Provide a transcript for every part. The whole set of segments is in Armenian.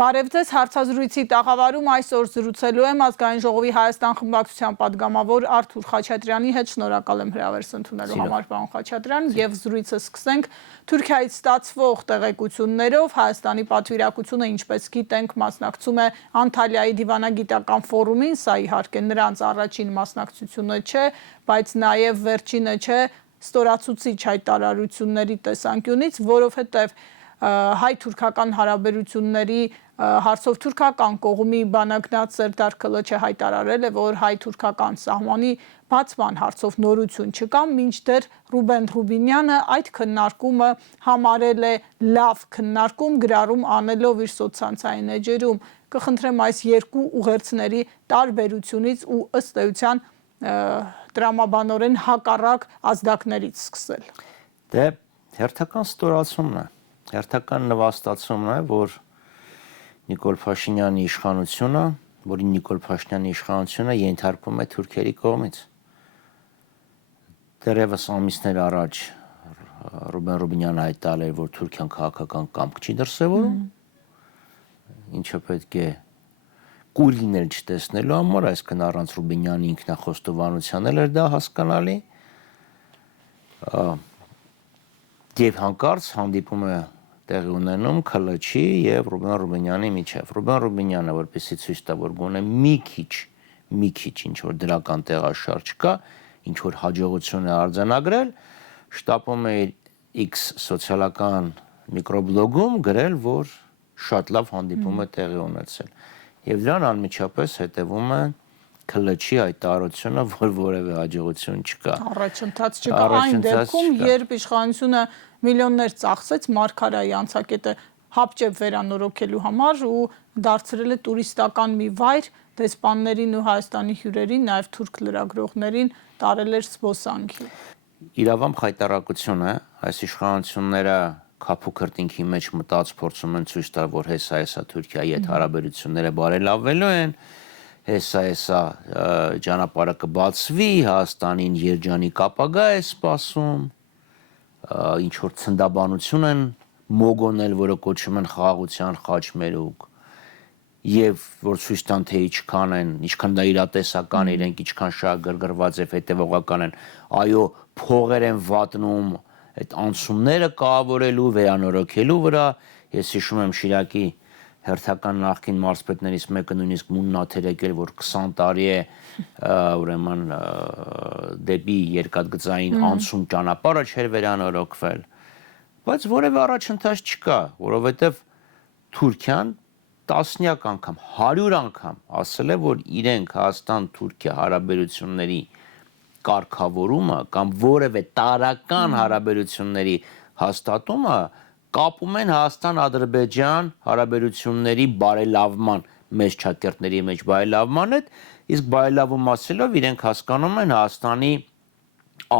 Բարև ձեզ, հարցազրույցի տաղավարում այսօր զրուցելու եմ Ազգային ժողովի Հայաստան խմբակցության պատգամավոր Արթուր Խաչատրյանի հետ, շնորհակալ եմ հրավերս ընդունելու համար, պարոն Խաչատրյան, եւ զրույցը սկսենք Թուրքիայից ստացվող տեղեկություններով Հայաստանի պատվիրակությունը, ինչպես գիտենք, մասնակցում է Անտալիայի դիվանագիտական ֆորումին, սա իհարկե նրանց առաջին մասնակցությունը չէ, բայց նաեւ վերջինը չէ ստորացուցիչ հայտարարությունների տեսանկյունից, որովհետեւ հայ-թուրքական հարաբերությունների հարցով թուրքական կողմի բանագնաց Սերդար Քլիչը հայտարարել է, որ հայ-թուրքական սահմանի բացման հարցով նորություն չկա, մինչդեռ Ռուբեն Ռուբինյանը այդ քննարկումը համարել է լավ քննարկում, գրառում անելով իր սոցցանցային էջերում։ Կխնդրեմ այս երկու ուղերձների տարբերությունից ու ըստ էության տրամաբանորեն հակառակ ազդակներից սկսել։ Դե հերթական ստորացումն է, հերթական նվաստացումն է, որ Նիկոլ Փաշինյանի իշխանությունը, որին Նիկոլ Փաշինյանի իշխանությունը ենթարկվում է թուրքերի կողմից։ Դեռևս ամիսներ առաջ Ռուբեն Ռուբինյանը հայտարարել էր, որ Թուրքիան քաղաքական կամք չի դրսևորում, ինչը պետք է կույր լինել չտեսնելու համար, այսինքն առանց Ռուբինյանի ինքնախոստովանության էլ էր դա հասկանալի։ Եվ հանկարծ հանդիպում է տեղի ունենում Քլիչի եւ Ռուբեն Ռուբինյանի միջև։ Ռուբեն Ռուբինյանը, որպեսզի ցույց տա, որ գոնե մի քիչ ինչ որ դրական տեղաշարժ կա, ինչ որ հաջողություն է արձանագրել, շտապում է X սոցիալական միկրոբլոգում գրել, որ շատ լավ հանդիպում է տեղի ունեցել։ Եվ դրան անմիջապես հետևում է Քլիչի հայտարարությունը, որ որևէ հաջողություն չկա։ Առաջընթաց չկա այն դեպքում, երբ իշխանությունը միլիոններ ծախսեց Մարգարայի անցակետը հապճեպ վերանորոգելու համար ու դարձրել է տուրիստական մի վայր, դեսպաններին ու Հայաստանի հյուրերին, նաև թուրք լրագրողներին տարել էր զբոսանքի։ Իրավամբ հայտարարություն է, այս իշխանությունները քափուքրտինքի մեջ մտած փորձում են ցույց տալ, որ հեսա Թուրքիայի հետ հարաբերությունները բարելավվելու են, հեսա ճանապարհը կբացվի, Հայաստանին երջանիկ ապագա է սպասում, ինչ որ ցնդաբանություն են մոգոնել, որը կոչում են խաղաղության խաչմերուկ, եւ որ ցույց տան թե ինչքան դա իրատեսական իրենք ինչքան շատ գրգռված եւ հետեւողական են, այո, փողեր են վատնում այդ անցումները կառավարելու, վերանորոգելու վրա։ Ես հիշում եմ Շիրակի հերթական նախկին մարզպետներից մեկը նույնիսկ մուննաթեր եկել, որ 20 տարի է ուրեմն դեպի երկաթգծային անցում ճանապարհը չէր վերանորոգվել, բայց որևէ առաջընթաց չկա, որովհետև Թուրքիան տասնյակ անգամ, 100 անգամ ասել է, որ իրենք Հայաստան-Թուրքիա հարաբերությունների կարգավորումը կամ որևէ տարրական հարաբերությունների հաստատումը կապում են Հայաստան-Ադրբեջան հարաբերությունների բարելավման մեծ ճակերտների մեջ բարելավման հետ, իսկ բարելավում ասելով իրենք հասկանում են Հայաստանի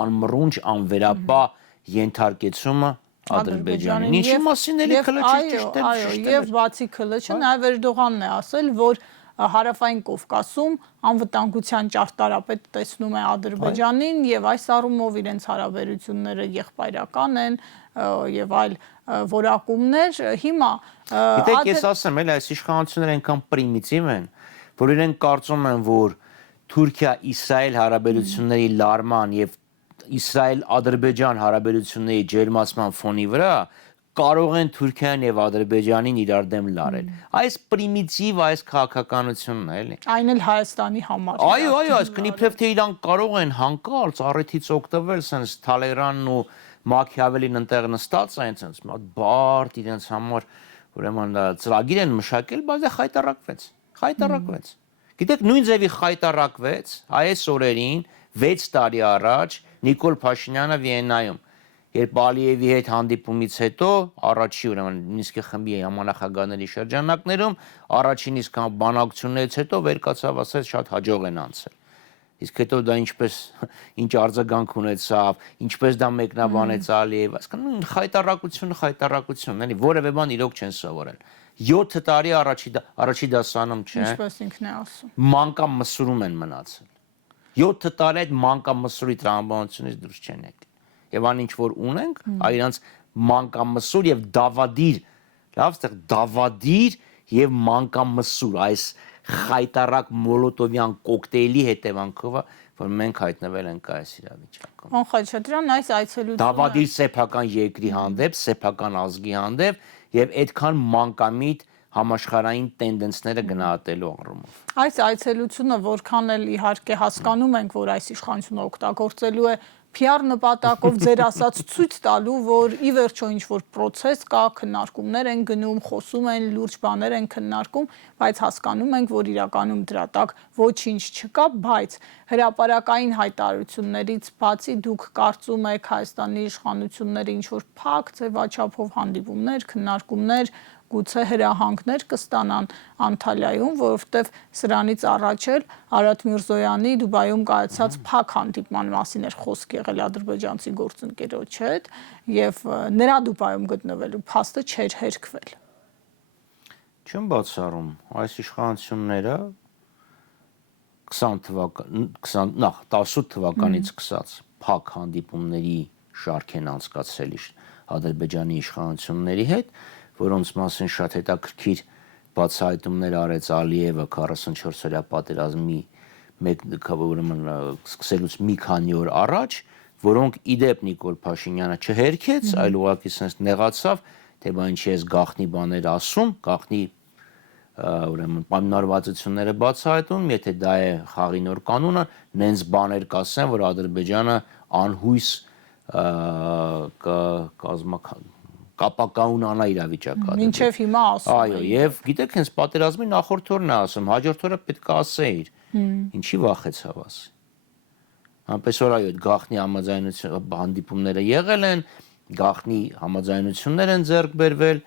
անմռունչ անվերապահ ենթարկեցումը Ադրբեջանին։ Ինչի մասին էլի Քլիչը ճիշտ է։ Այո, եւ բացի Քլիչը նաև Էրդողանն է ասել, որ Հարավային Կովկասում անվտանգության ճարտարապետ տեսնում է Ադրբեջանին եւ այս առումով իրենց հարաբերությունները եղբայրական են եւ այլ որակումներ։ Հիմա Գիտեք, ես ասեմ, էլի այս իշխանությունները այնքան պրիմիտիվ են, որ իրենք կարծում են, որ Թուրքիա-Իսրայել հարաբերությունների լարման եւ Իսրայել-Ադրբեջան հարաբերությունների ջերմացման ֆոնի վրա կարող են Թուրքիան եւ Ադրբեջանին իրար դեմ լարել։ Այս պրիմիտիվ այս քաղաքականությունն է, էլի։ Այն էլ Հայաստանի համար։ Այո, այսինքն իբրև թե իրանք կարող են հանկարծ առիթից օգտվել, sense Թալերանն ու Մաքիավելին ընտեղ նստած են, sense բարդ իրենց համար ուրեմն ծրագիր են մշակել, բայց դա խայտարակվեց։ Գիտեք, նույն ձևի խայտարակվեց այս օրերին 6 տարի առաջ Նիկոլ Փաշինյանը Վիեննայում, երբ Ալիևի հետ հանդիպումից հետո առաջի ուրեմն Մինսկի խմբի համանախագահների շրջանակներում առաջին իսկ բանակցություններից հետո վեր կացավ, ասեց շատ հաջող են անցել։ Իսկ հետո դա ինչ արձագանք ունեցավ, ինչպես դա մեկնաբանեց Ալիև, այսինքն խայտարակություն, էլի որևէ բան իրոք չեն սովորել։ 7 տարի առաջի դասանում, չէ՞։ Ինչպես ինքն է ասում։ Մանկամսուրում են մնացել։ 7 տարի այդ մանկամսուրի տրամաբանությունից դուրս չեն եկել։ Եվ այն ինչ որ ունենք, այրանց մանկամսուր եւ դավադիր, լավ, դավադիր եւ մանկամսուր այս խայտարակ մոլոտովյան կոկտեյլի հետևանքով է, որ մենք հայտնվել ենք այս իրավիճակում։ Պարոն Խաչատրյան, այս այցելությունը Դավադիր սեփական երկրի հանդեպ, սեփական ազգի հանդեպ եւ այդքան մանկամիտ համաշխարհային տենդենսները գնահատելու առումով։ Այս այցելությունը որքան էլ իհարկե հասկանում ենք, որ այս իշխանությունը օգտագործելու է PR նպատակով ձեր ասած ցույց տալու, որ ի վերջո ինչ որ process կա, քննարկումներ են գնում, խոսում են, լուրջ բաներ են քննարկում, բայց հասկանում ենք, որ իրականում դրա տակ ոչինչ չկա, բայց հրապարակային հայտարարություններից բացի դուք կարծում եք Հայաստանի իշխանությունները ինչ որ փակ ձևաչափով հանդիպումներ, քննարկումներ գուցե հրահանգներ կստանան Անտալիայում, որովհետև սրանից առաջ էլ Արադ Միրզոյանի Դուբայում կայացած փակ հանդիպման մասին էր խոսք եղել ադրբեջանցի գործընկերոջ հետ եւ նրա Դուբայում գտնվելու փաստը չէր հերքվել։ Չեմ բացառում, այս իշխանությունները 18 թվականից սկսած փակ հանդիպումների շարք են անցկացրել Ադրբեջանի իշխանությունների հետ, որոնց մասին շատ հետաքրքիր բացահայտումներ արեց Ալիևը 44-օրյա պատերազմի սկսելուց մի քանի օր առաջ, որոնք իդեպ Նիկոլ Փաշինյանը չհերքեց, այլ ուղղակի sense նեղացավ, թե բա ինչի ես գաղտնի բաներ ասում, գաղտնի ուրեմն պայմանավորվածությունները բացահայտում, եթե դա է խաղի նոր կանոնը, նենց բաներ կասեն, որ Ադրբեջանը անհույս կապակաունանա իրավիճակը։ Մինչև հիմա ասում Այո, եւ գիտեք, հենց պատերազմի նախորդ օրն է ասում, հաջորդ օրը պետք է ասեիր։ Ինչի վախեցավ ասի։ Այնպես որ այո, գաղտնի համաձայնություն հանդիպումները եղել են, գաղտնի համաձայնություններ են ձեռք բերվել,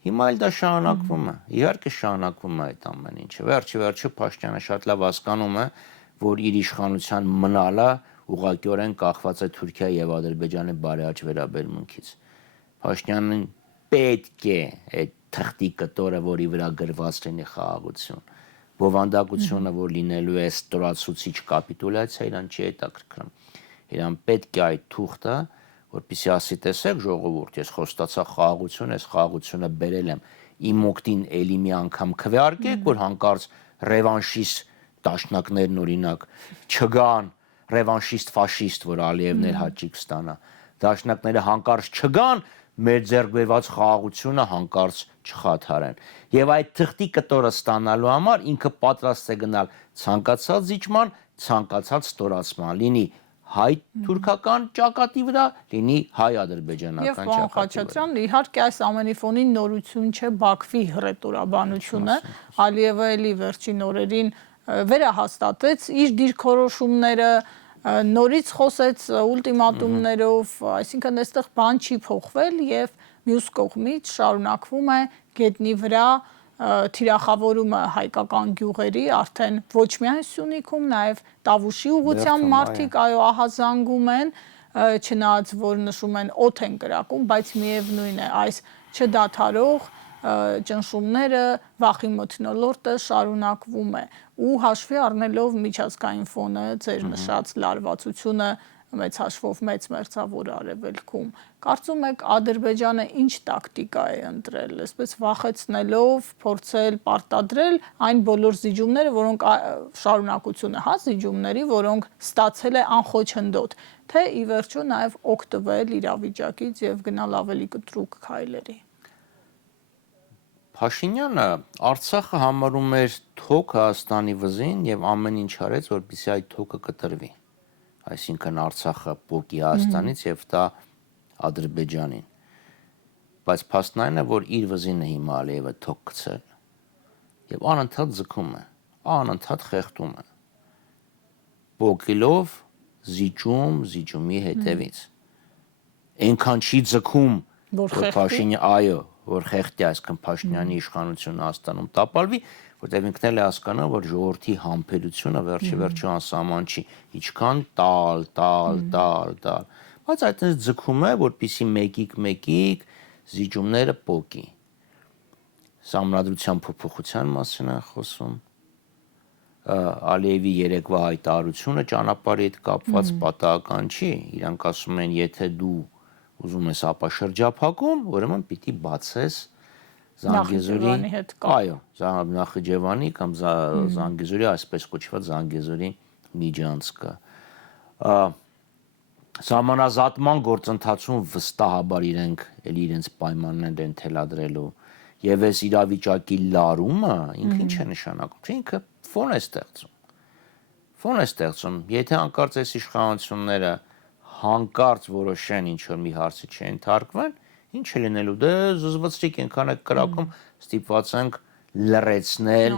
հիմա էլ դա շարունակվում է։ Իհարկե շարունակվում է այդ ամեն ինչը։ Վերջը Փաշինյանը շատ լավ հասկանում է, որ իր իշխանության մնալը ուղղակիորեն կախված է Թուրքիայի եւ Ադրբեջանի բարեաճ վերաբերմունքից։ Փաշինյանին պետք է այդ թղթի կտորը, որի վրա գրված լինի խաղաղություն, բովանդակությունը, որ լինելու է ստորացուցիչ կապիտուլյացիա, իրան չի հետաքրքրում։ Իրան պետք է այդ թուղթը, որպեսզի ասի, տեսեք ժողովուրդ, ես խոստացա խաղաղություն, այս խաղաղությունը բերել եմ, իմ օգտին էլի մի անգամ քվեարկեք, որ հանկարծ ռևանշիստ դաշնակներն օրինակ չգան, ռևանշիստ ֆաշիստ, որ Ալիևն էլ հաճիկ ստանա, դաշնակները հանկարծ չգան, մեր ձեռք բերված խաղաղությունը հանկարծ չխաթարեն։ Եվ այդ թղթի կտորը ստանալու համար ինքը պատրաստ է գնալ ցանկացած զիջման, ցանկացած ստորացման, լինի հայ-թուրքական ճակատի վրա, լինի հայ-ադրբեջանական ճակատի վրա։ Եվ պարոն Խաչատրյան, իհարկե այս ամենի ֆոնին նորություն չէ Բաքվի հռետորաբանությունը, Ալիևը էլի վերջին օրերին վերահաստատեց իր դիրքորոշումները, նորից խոսեց ուլտիմատումներով, այսինքն այստեղ բան չի փոխվել եւ մյուս կողմից շարունակվում է գետնի վրա թիրախավորումը հայկական գյուղերի, արդեն ոչ միայն Սյունիքում, նաեւ Տավուշի ուղղությամբ մարդիկ այո ահազանգում են, չնայած որ նշում են օդ են կրակում, բայց միևնույն է այս չդադարող ճնշումները, վախի մթնոլորտը շարունակվում է ու հաշվի առնելով միջազգային ֆոնը, ձեր նշած լարվածությունը մեծ հաշվով մեծ մերձավոր արևելքում, կարծում եք Ադրբեջանը ինչ տակտիկա է ընտրել, այսպես վախեցնելով, փորձել պարտադրել այն բոլոր զիջումները, որոնք շարունակությունը հա զիջումների, որոնք ստացել է անխոչնդոտ, թե ի վերջո նաև օգտվել իրավիճակից եւ գնալ ավելի կտրուկ քայլերի։ Փաշինյանը Արցախը համարում էր թոք Հայաստանի վզին եւ ամեն ինչ արեց, որպեսզի այդ թոքը կտրվի։ Այսինքն Արցախը փոկի Հայաստանից եւ դա Ադրբեջանին։ Բայց փաստն այն է, որ իր վզին է հիմա Ալիևը թոք գցել եւ անընդհատ ձգում է, անընդհատ խեղդում է։ Փոկելով զիջումի հետևից։ Այնքան չի ձգում, որ Փաշինյանը, այո, որ խեղդի այսքան Փաշինյանի իշխանությունը Հայաստանում տապալվի, որտեղ ինքն էլ է հասկանում, որ ժողովրդի համբերությունը վերջի անսահման չի, ինչքան տալ, բայց այդպես ձգում է, որպեսզի մեկիկ զիջումները փոկի։ Սահմանադրության փոփոխության մասին է խոսում։ Ալիևի երեկվա հայտարարությունը ճանապարհի հետ կապված պատահական չի, իրանք ասում են, եթե դու ուզում ես ապա շրջափակում, ուրեմն պիտի բացես Զանգեզուրի հետ կա։ այո, Նախիջևանի կամ Զանգեզուրի այսպես կոչված Զանգեզուրի միջանցքը։ Սահմանազատման գործընթացում վստահաբար իրենց պայմաններ են թելադրելու եւ այս իրավիճակի լարումը ինքը ինչ է նշանակում, չէ՞ ինքը ֆոն է ստեղծում։ Եթե հանկարծ այս իշխանությունները հանկարծ որոշեն ինչ որ մի հարցի չենթարկվեն, ինչ է լինելու։ Դե զզվցրիկ այնքան է կրակում, ստիպված ենք լրացնել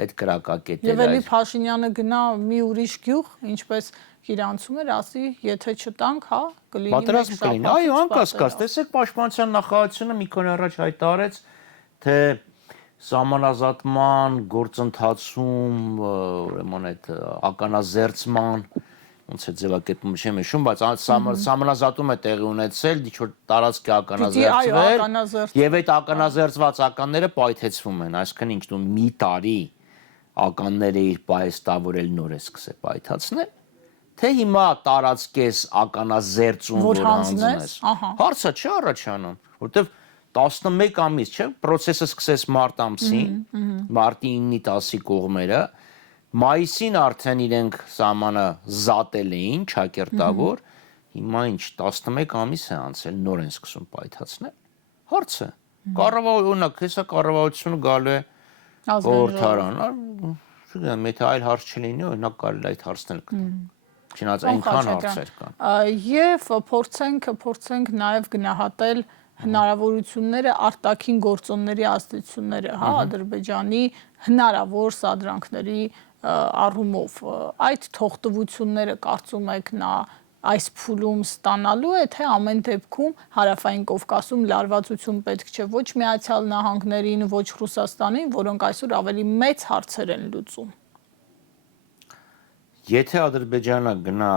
այդ կրակակետերը։ Եվ էլի Փաշինյանը գնա մի ուրիշ գյուղ, ինչպես իրանցում էր, ասի, եթե չտանք, հա, կլինի պատրաստ կլինի։ Այո, անկասկած, տեսեք պաշտպանության նախարարությունը մի քանի առաջ հայտարարեց, թե սահմանազատման գործընթացում ուրեմն այդ ականազերծման ոնց է ձևակերպումը չեմ հիշում, բայց սահմանազատում է տեղի ունեցել, ինչ որ տարածք է ականազերծվել, եւ այդ ականազերծված ականները պայթեցվում են, այսինքն ինչ դու մի տարի ականները իր պայստավորել նոր է սկսել պայթացնել, թե հիմա տարածքես ականազերծում որ հանձնես, հարցը չի առաջանում, որտեվ 11 ամիս, չէ՞, process-ը սկսեց մարտ ամսին, մարտի 9-ի 10-ի կողմերը, մայիսին արդեն իրենք սահմանը զատել էին, չակերտավոր, հիմա ինչ 11 ամիս է անցել, նոր են սկսում պայթացնել։ Հարցը, կառավարությունը, հեսա կառավարությունը գալու է խորհրդարան, չգիտեմ, եթե այլ հարց չլինի, օրինակ կարելի է այդ հարցն էլ գտնել։ Չնայած այնքան հարցեր կան։ Եվ փորձենք նաև գնահատել հնարավորությունները արտաքին գործոնների ազդեցությունները, հա, Ադրբեջանի հնարավոր սադրանքների առումով այդ թողտվությունները կարծում եք նա այս փուլում ստանալու է, թե ամեն դեպքում Հարավային Կովկասում լարվածություն պետք չէ ոչ Միացյալ Նահանգներին, ոչ Ռուսաստանին, որոնք այսօր ավելի մեծ հարցեր են լուծում։ Եթե Ադրբեջանը գնա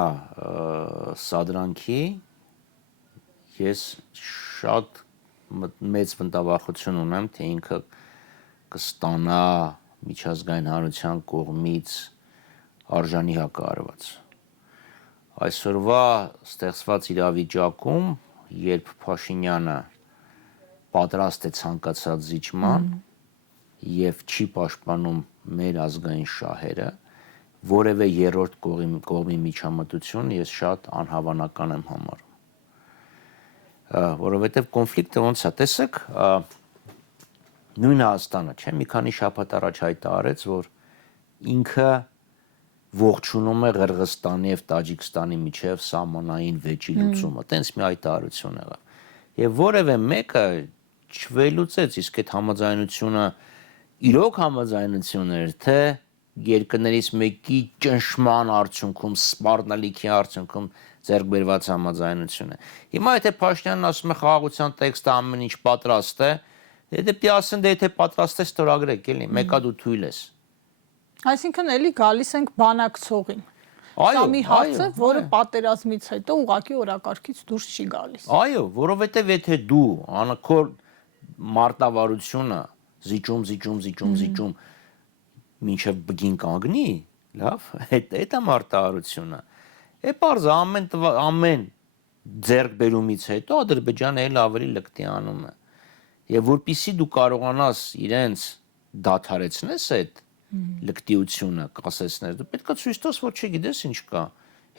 սադրանքի, ես շատ մեծ վտանգություն ունեմ, թե ինքը կստանա միջազգային հանրության կողմից արժանի հակահարված։ Այսօրվա ստեղծված իրավիճակում, երբ Փաշինյանը պատրաստ է ցանկացած զիջման եւ չի պաշտպանում մեր ազգային շահերը, որևէ երրորդ կողմի միջամտություն ես շատ անհավանական եմ համարում։ Որովհետև կոնֆլիկտը ոնց է, տեսեք, նույն Հայաստանը, չէ՞, մի քանի շաբաթ առաջ հայտարարեց, որ ինքը ողջունում է Ղրղստանի եւ Տաջիկստանի միջև սահմանային վեճի լուծումը, տենց մի հայտարարություն եղավ։ Եվ որևէ մեկը չվելուծեց, իսկ այդ համաձայնությունը իրոք համաձայնություն էր, թե երկրներից մեկի ճնշման արդյունքում, սպառնալիքի արդյունքում ձեռք բերված համաձայնություն է։ Հիմա եթե Փաշինյանն ասում է խաղաղության տեքստը ամեն ինչ պատրաստ է, դեպի ասեն, դե եթե պատրաստ է ստորագրեք, էլի, մեկա դու թույլ ես։ Այսինքն էլի գալիս ենք բանակցողին։ Սա մի հարց է, որը պատերազմից հետո ուղղակի օրակարգից դուրս չի գալիս։ Այո, որովհետև եթե դու անքոր մարտավարությունը զիջում մինչև բգին կանգնի, լավ, այդ է մարտավարությունը։ Պարզ ամեն ձեռք բերումից հետո Ադրբեջանը էլ ավելի լկտի անում է։ Եվ որpիսի դու կարողանաս իրենց դադարեցնես այդ լկտիությունը, կասեցնես, դու պետք է ցույց տաս, որ չգիտես ինչ կա։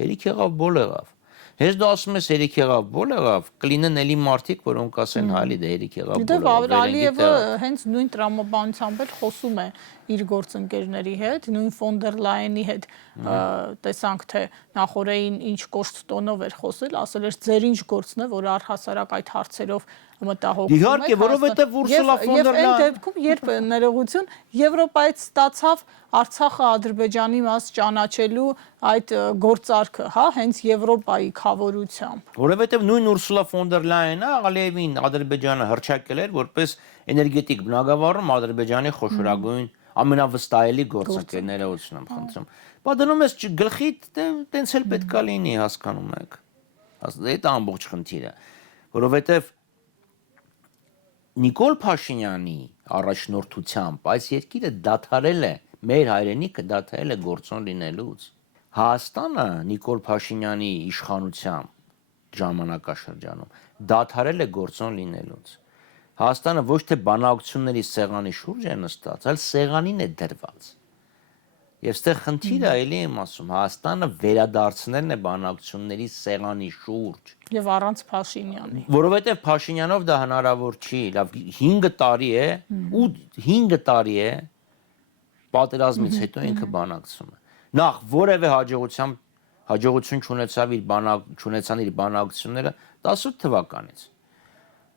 Հերիք եղավ, բոլ եղավ։ Հենց դու ասում ես հերիք եղավ, բոլ եղավ, կլինեն էլի մարդիկ, որոնք ասեն հալի դե հերիք եղավ, բոլ եղավ։ Ալիևը հենց նույն տրամաբանությամբ էլ խոսում է իր գործընկերների հետ, նույն ֆոն դեր Լայենի հետ տեսանք, թե նախորդին ինչ կոշտ տոնով էր խոսել, ասել էր ձեր ինչ գործն է, որ առհասարակ այդ հարցերով մտահոգվում եք։ Իհարկե, որովհետև Ուրսուլա ֆոն դեր Լայեն այդ դեպքում երբ ներողություն Եվրոպայից ստացավ Արցախը Ադրբեջանի մաս ճանաչելու այդ գործարքը, հա, հենց Եվրոպայի խավորությամբ։ Որովհետև նույն Ուրսուլա ֆոն դեր Լայենը Ալիևին Ադրբեջանը հռչակել էր որպես էներգետիկ բնագավառում Ադրբեջանի խոշորագույն ամենավստահելի գործընկերները ուսնում եմ խնդրում։ Բա դնում ես գլխիդ, տենց էլ պետքա լինի, հասկանում եք։ Այդ ամբողջ խնդիրը, որովհետև Նիկոլ Փաշինյանի առաջնորդությամբ այս երկիրը դադարել է, մեր հայրենիքը դադարել է գործոն լինելուց։ Հայաստանը Նիկոլ Փաշինյանի իշխանությամբ ժամանակաշրջանում դադարել է գործոն լինելուց։ Հայաստանը ոչ թե բանակցությունների սեղանի շուրջ է նստած, այլ սեղանին է դրված։ Եվ ստեղ խնդիրը էլի եմ ասում, Հայաստանը վերադարձնելն է բանակցությունների սեղանի շուրջ։ Եվ առանց Փաշինյանի։ Որովհետև Փաշինյանով դա հնարավոր չի, լավ 5 տարի է, ու 5 տարի է պատերազմից հետո ինքը բանակցում է։ Նախ որևէ հաջողություն չունեցան իր բանակցությունները 18 թվականից։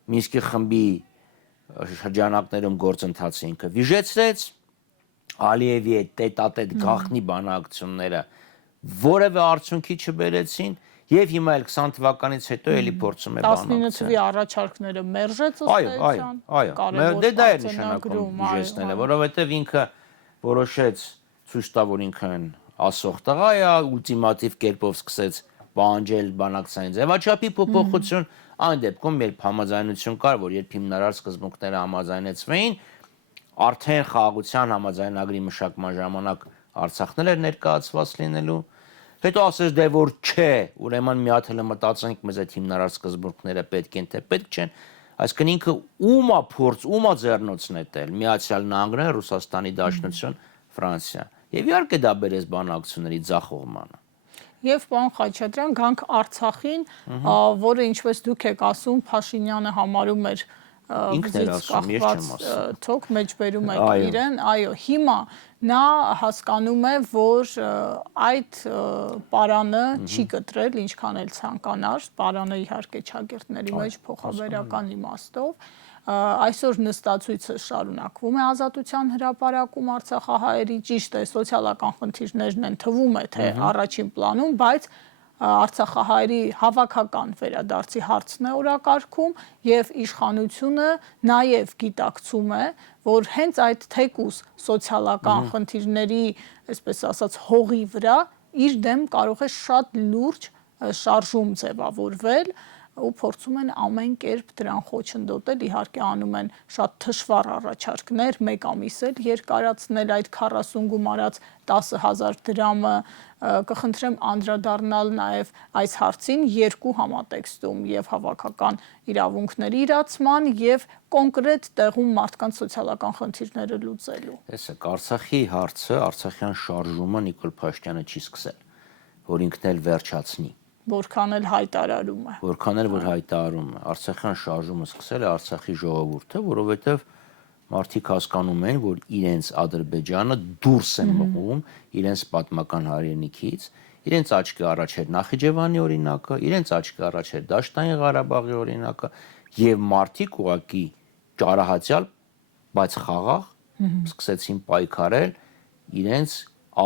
Մինսկի խմբի շրջանակներում գործընթացը ինքը վիժեցրեց, Ալիևի հետ տետատետ գաղտնի բանակցությունները որևէ արդյունքի չբերեցին եւ հիմա էլ 20 թվականից հետո էլի փորձում է բանակցել։ 19 թվականի առաջարկները մերժեց ըստեյության։ Այո, դե դա է նշանակում վիժեցնելը, որովհետեւ ինքը որոշեց ցույց տա, որ ինքն ասող տղա է, ուլտիմատիվ կերպով սկսեց պահանջել բանակցային ձևաչափի փոփոխություն, այն դեպքում երբ համաձայնություն կար, որ երբ հիմնարար սկզբունքները համաձայնեցվեին, արդեն խաղաղության համաձայնագրի մշակման ժամանակ Արցախն էր ներկայացված լինելու, հետո ասեց դե որ չէ, ուրեմն մի հատ հələ մտածենք մեզ այդ հիմնարար սկզբունքները պետք են թե պետք չեն, այսինքն ինքը ումա ձեռնոցն է տել, Միացյալ Նահանգները, Ռուսաստանի Դաշնություն, Ֆրանսիա, եւ իհարկե դա բերեց բանակցությունների ձախողմանը։ Եվ պարոն Խաչատրյան, գանք Արցախին, որը ինչպես դուք եք ասում, Փաշինյանը համարում էր թոք մեջ բերում եք իրեն, այո, հիմա նա հասկանում է, որ այդ պարանը չի կտրել, ինչքան էլ ցանկանար, պարանը իհարկե ճակերտների մեջ փոխաբերական իմաստով, այսօր նստածույցը շարունակվում է Ազատության հրապարակում արցախահայերի, ճիշտ է, սոցիալական խնդիրներն են թվում է, թե առաջին պլանում, բայց Արցախահայերի հավաքական վերադարձի հարցն է օրակարգում եւ իշխանությունը նաեւ գիտակցում է, որ հենց այդ թեկուս սոցիալական խնդիրների, այսպես ասած, հողի վրա իր դեմ կարող է շատ լուրջ շարժում ձևավորվել ու փորձում են ամեն կերպ դրան խոչընդոտել, իհարկե անում են շատ թշվառ առաջարկներ, մեկ ամիս էլ երկարացնել այդ 40 գումարած 10,000 դրամը, կխնդրեմ անդրադառնալ նաև այս հարցին երկու համատեքստում եւ հավաքական իրավունքների իրացման եւ կոնկրետ տեղում մարդկանց սոցիալական խնդիրները լուծելու։ Տեսեք, Արցախի հարցը, Արցախյան շարժումը Նիկոլ Փաշինյանը չի սկսել, որ ինքն էլ վերջացնի։ Որքան էլ հայտարարում է։ Որքան էլ որ հայտարարում է, Արցախյան շարժումը սկսել է Արցախի ժողովուրդը, որովհետև մարդիկ հասկանում են, որ իրենց Ադրբեջանը դուրս է մղում իրենց պատմական հայրենիքից, իրենց աչքի առաջ էր Նախիջևանի օրինակը, իրենց աչքի առաջ էր Դաշտային Ղարաբաղի օրինակը, եւ մարդիկ ուղղակի ճարահացյալ, բայց խաղաղ սկսեցին պայքարել իրենց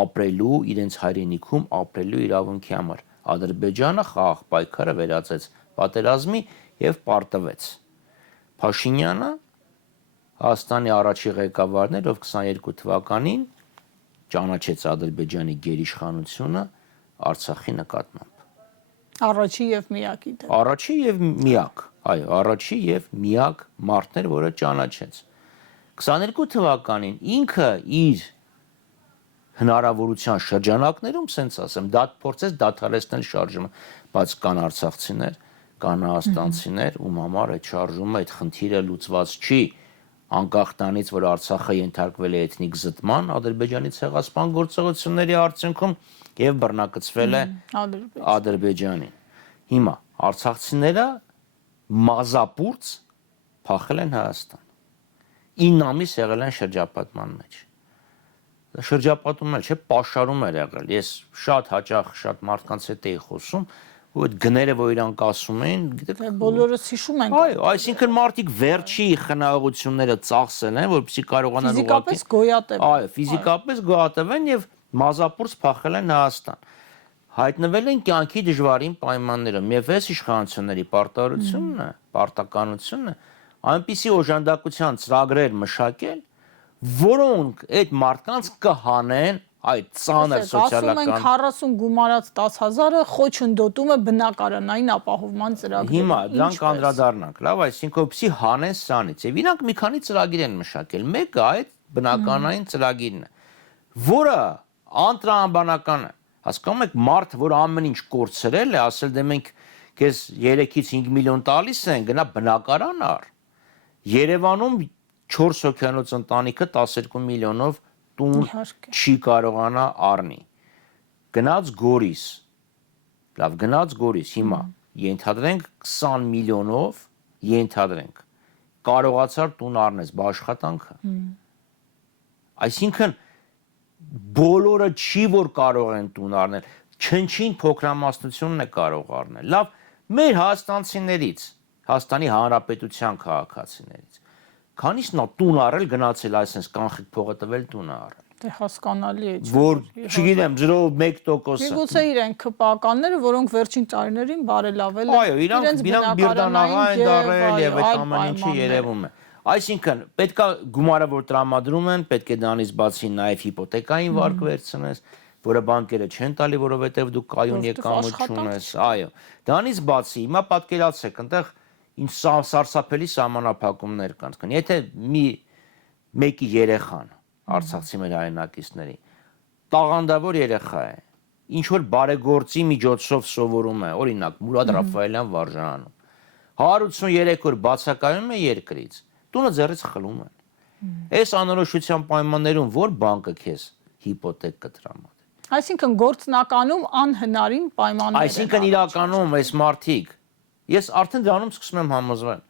ապրելու, իրենց հայրենիքում ապրելու իրավունքի համար։ Ադրբեջանը խաղաղ պայքարը վերածեց պատերազմի եւ պարտվեց։ Փաշինյանը Հայաստանի առաջի ղեկավարն էր, ով 22 թվականին ճանաչեց Ադրբեջանի գերիշխանությունը Արցախի նկատմամբ։ Առաջի եւ միակի դեպքում։ Առաջի եւ միակ, այո, առաջի եւ միակ մարդն էր, որը ճանաչեց։ 22 թվականին ինքը իր հնարավորության շրջանակներում, սենց ասեմ, դա փորձեց դադարեցնել շարժումը, բայց կան արցախցիներ, կան հաղաստանցիներ, ում համար այդ շարժումը, այդ խնդիրը լուծված չի, անկախ նրանից, որ Արցախը ենթարկվել է էթնիկ զտման, Ադրբեջանի ցեղասպան գործողությունների արդյունքում եւ բռնակցվել է Ադրբեջանին։ Հիմա արցախցիները մազապուրց փախել են Հայաստան։ 9 ամիս եղել են շրջապատման մեջ։ Շրջապատում էլ չէ, պաշարում էր եղել։ Ես շատ հաճախ շատ մարդկանց հետ էի խոսում, ու այդ գները, որ իրանք ասում էին, գիտեք, բոլորս հիշում ենք։ Այո, այսինքն մարդիկ վերջի խնայողությունները ծախսել են, որպեսզի կարողանան ֆիզիկապես գոյատևեն։ Այո, ֆիզիկապես գոյատևեն եւ մազապուրց փախել են Հայաստան։ Հայտնվել են կյանքի դժվարին պայմաններում եւ այս իշխանությունների պարտականությունը այնպիսի օժանդակության ծրագրեր մշակել, որոնք այդ մարդկանց կհանեն այդ ծանր սոցիալական։ Ասում են 40 գումարած 10,000-ը խոչընդոտում է բնակարանային ապահովման ծրագրերը։ Հիմա դրանք անդրադառնանք, լավ, այսինքն որպեսզի հանեն սրանից եւ իրանք մի քանի ծրագիր են մշակել։ Մեկը այդ բնակարանային ծրագիրն է, որը անտրամաբանական է։ Հասկանում եք, մարդ, որ ամեն ինչ կորցրել է, ասել դե մենք քեզ 3-ից 5 միլիոն տալիս են, գնա բնակարան առ։ Երևանում 4 հոգյանոց ընտանիքը 12 միլիոնով տուն չի կարողանա առնի։ Գնաց Գորիս։ Լավ, գնաց Գորիս հիմա ենթադրենք 20 միլիոնով ենթադրենք կարողացար տուն առնես բաշխատանքը։ Այսինքն բոլորը չի որ կարող են տուն առնել, չնչին փոքրամասնությունն է կարող առնել։ Լավ, մեր հայաստանցիներից, Հայաստանի Հանրապետության քաղաքացիներից, քանիսն է տուն առել գնացել այսպես կանխիկ փողը տվել տուն առել։ Դե հասկանալի է, որ չգիտեմ 0.1%-ը։ Միգուցե իրենք քպականները, որոնք վերջին տարիներին բարելավել են։ Այո, իրանք բիրդանաղա են դարել եւ այդ ամեն ինչը երևում է։ Այսինքն պետքա գումարը որ տրամադրում են, պետք է դրանից բացի նաեւ հիպոթեկային վարկ վերցնես, որը բանկերը չեն տալի, որովհետեւ դու կայուն եկամուտ չունես։ Այո, դրանից բացի հիմա պատկերացրեք, այնտեղ ինչ սարսափելի սահմանափակումներ կան։ Եթե մեկի երեխան արցախցի մեր հայրենակիցների տաղանդավոր երեխա է, ինչ որ բարեգործի միջոցով սովորում է, օրինակ Մուրադ Ռաֆայելյան վարժարանում, 183 օր բացակայում է երկրից, տունը ձեռից խլում են։ Այս անորոշության պայմաններում որ բանկը քեզ հիպոթեք կտրամադրի։ Այսինքն գործնականում անհնարին պայմաններ են։ Այսինքն իրականում այս մարդիկ, ես արդեն դրանում սկսում եմ համոզվել,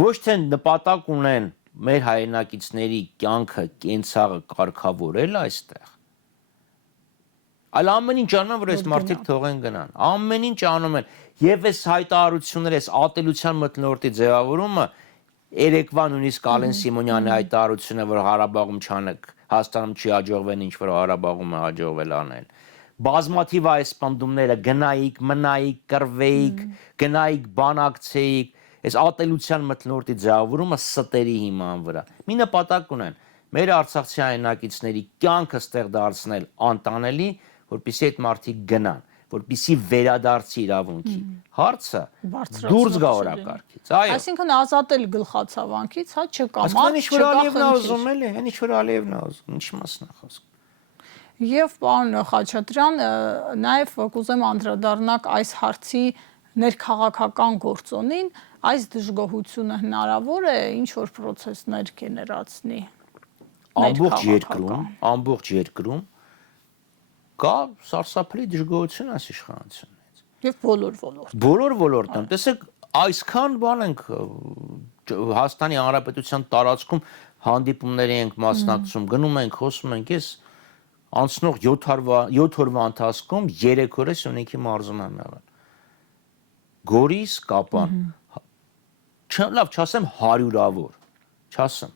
ոչ թե նպատակ ունեն մեր հայրենակիցների կյանքը, կենցաղը կարգավորել այստեղ, այլ ամեն ինչ անում են, որ այս մարդիկ թողեն գնան։ Ամեն ինչ անում են, եւ այս հայտարարությունները, այս ատելության մթնոլորտի ձևավորումը երեկվա նույնիսկ Ալեն Սիմոնյանի հայտարարությունը, որ Ղարաբաղում չանեք, Հայաստանում չի հաջողվել ինչ որ Ղարաբաղում է հաջողվել անել։ Բազմաթիվ այս պնդումները գնայիք, մնայիք, կռվեիք, գնայիք, բանակցեիք, այս ատելության մթնոլորտի ձևավորումը ստերի հիման վրա։ Մի նպատակ ունեն մեր արցախցի հայրենակիցների կյանքը ստեղ դարձնել անտանելի, որպեսզի այդ մարդիկ գնան, որպեսզի վերադարձի իրավունքի հարցը դուրս գա օրակարգից։ Այո։ Այսինքն ազատել գլխացավանքից, հա, չկա մարդ, չկա խնդիր։ Այն ինչ որ Ալիևն է ուզում, ինչ մասն է խոսքը։ Եվ պարոն Խաչատրյան, նաև կուզեմ անդրադառնալ այս հարցի ներքաղաքական գործոնին, այս դժգոհությունը հնարավոր է ինչ որ process-ներ գեներացնի։ Ամբողջ երկրում կա սարսափելի դժգոհություն այս իշխանությունից։ Եվ բոլոր ոլորտներում։ Տեսեք, այսքան բան ենք Հայաստանի Հանրապետության տարածքում հանդիպումների ենք մասնակցում, գնում ենք, խոսում ենք, ես անցնող 7 օրվա ընթացքում 3 օր Սյունիքի մարզում եմ եղել։ Գորիս, Կապան։ Լավ, չասեմ 100-ավոր, չասեմ։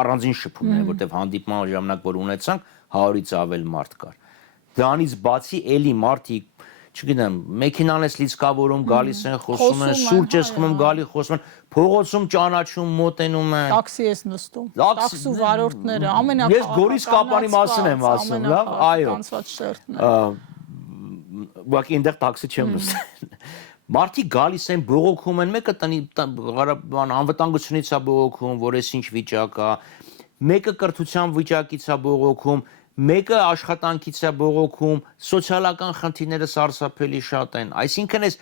Առանձին շփումներ, որտեղ հանդիպման ժամանակ որ ունեցանք 100-ից ավել մարդ կար։ Դրանից բացի էլի մարդիկ, չգիտեմ, մեքենան ես լիցքավորում, գալիս են, խոսում են, սուրճ ես խմում, գալի խոսում են, փողոցում ճանաչում, մոտենում են։ Տաքսի ես նստում։ Տաքսու վարորդները ամենակարևորը։ Ես Գորիս Կապանի մասին եմ ասում, լավ, այո։ Ուղղակի այնտեղ տաքսի չեմ նստել։ Մարդիկ գալիս են, բողոքում են, մեկը անվտանգությունից է բողոքում, որ էս ինչ վիճակ է, մեկը կրթության վիճակից է բողոքում, մեկը աշխատանքից է բողոքում, սոցիալական խնդիրները սարսափելի շատ են։ Այսինքն այս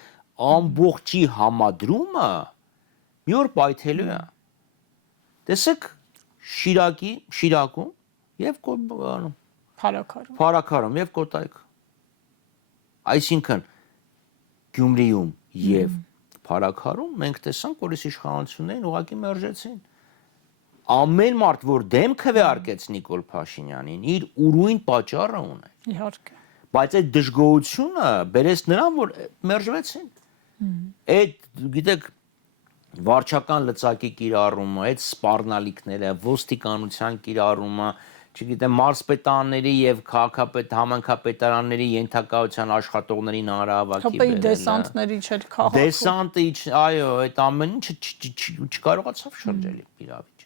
ամբողջի համադրումը մի օր պայթելու է։ Տեսեք Շիրակում եւ Փարաքարում եւ Կոտայք։ Այսինքն Գյումրիում եւ Փարաքարում մենք տեսանք, որ այս իշխանություններին ուղղակի մերժեցին։ Ամեն մարդ, որ դեմ քվեարկեց Նիկոլ Փաշինյանին, իր ուրույն պատճառը ունի։ Իհարկե։ Բայց այդ դժգոհությունը բերեց նրան, որ մերժվեցին։ Այդ, գիտեք, վարչական լծակի կիրառումը, այդ սպառնալիքները, ոստիկանության կիրառումը, չգիտեմ, մարզպետարանների եւ համայնքապետարանների ենթակայության աշխատողներին հանրահավաքի բերելը։ ՀՊ դեսանտների չէր քաղաքում։ Դեսանտը, այո, այդ ամեն ինչը չկարողացավ շրջել իրավիճակը։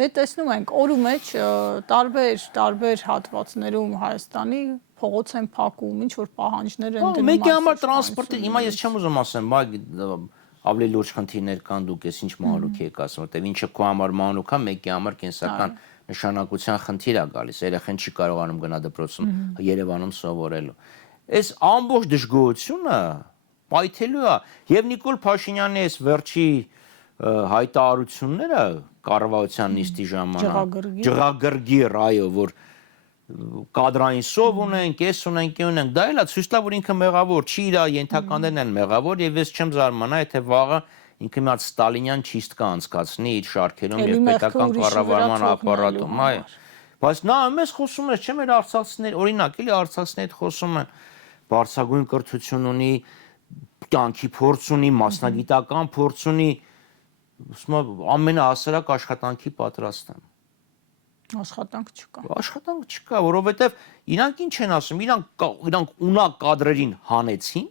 Դե տեսնում ենք, օրու մեջ տարբեր հատվածներում Հայաստանի փողոց են փակում, ինչ որ պահանջներ են դնում։ Մեկի համար տրանսպորտի, հիմա ես չեմ ուզում ասեմ, ավելի լուրջ խնդիրներ կան, դուք ես ինչ մանուկ եք ասում, որտեվ ինչը քո համար մանուկ է, մեկի համար կենսական նշանակության խնդիր է գալիս, երեխան չի կարողանում գնա դպրոցում Երևանում սովորելու։ Այս ամբողջ դժգոհությունը պայթելու է, եւ Նիկոլ Փաշինյանի այս վերջի հայտարարությունները կառավարության նիստի ժամանակ ջղագրգիռ, այո, որ կադրային սով ունեն, կես ունենք, դա էլա ցույց տա, որ ինքը մեղավոր չի, իր ենթականներն են մեղավոր եւ ես չեմ զարմանա, եթե վաղը ինքը մի հատ ստալինյան չիստկա անցկացնի իր շարքերում եւ պետական կառավարման ապարատում, այո։ Բայց նա մեզ խոսում է, չէ՞ մեր արցախցիներ, օրինակ, էլի արցախցիների հետ խոսում են, բարձրագույն կրթություն ունի, կյանքի փորձ ունի, մասնագիտական փորձ ունի, ամենահասարակ աշխատանքի պատրաստ են։ Աշխատանք չկա։ Աշխատանք չկա, որովհետև իրանք ինչ են ասում, իրանք ունակ կադրերին հանեցին,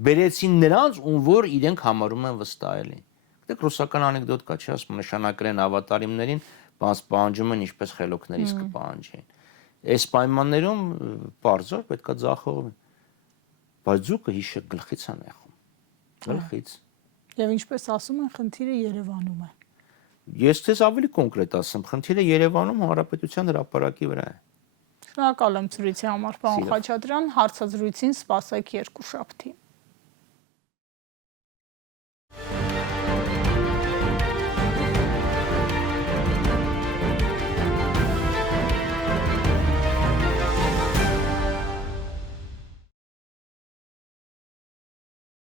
բերեցին նրանց, ում որ իրենք համարում են վստահելի։ Գիտեք, ռուսական անեկդոտ կա, չի ասում, նշանակրեն ավատարիմներին, բաց պահանջում են ինչպես խելոքներից կպահանջեն։ Այս պայմաններում բարձր պետքա ձախողվի։ Բայց ձուկը հիշը գլխից է նեղում։ Գլխից։ Եվ ինչպես ասում են, խնդիրը Երևանում է։ Ես քեզ ավելի կոնկրետ ասեմ, խնդիրը Երևանում հանրապետության հրապարակի վրա է։ Շնորհակալ եմ ցույցի համար, պարոն Խաչատրյան, հարցազրույցին սպասեք երկուշաբթի։